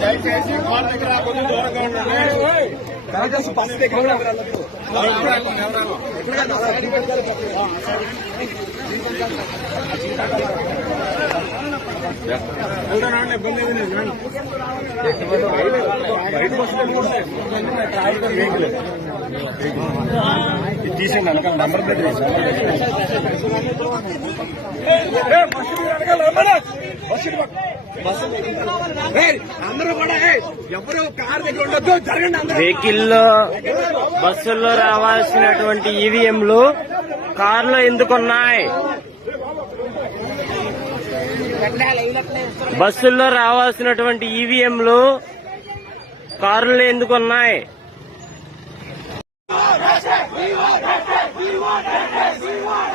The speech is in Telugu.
దయచేసి కాల్ దగ్గర కొద్దిగా దూరంగా ఉండండి దయచేసి బస్సు దగ్గర కూడా తీసేయండి వెనకాల నెంబర్ ప్లేట్ అందరూ కూడా ఎవరు కార్ దగ్గర ఉండొద్దు జరగండి వెహికల్లో బస్సుల్లో రావాల్సినటువంటి ఈవీఎంలు కార్లో ఎందుకున్నాయి? బస్సుల్లో రావాల్సినటువంటి ఈవీఎంలు కారులు ఎందుకు ఉన్నాయి We want justice! We want justice! We want justice! We want justice!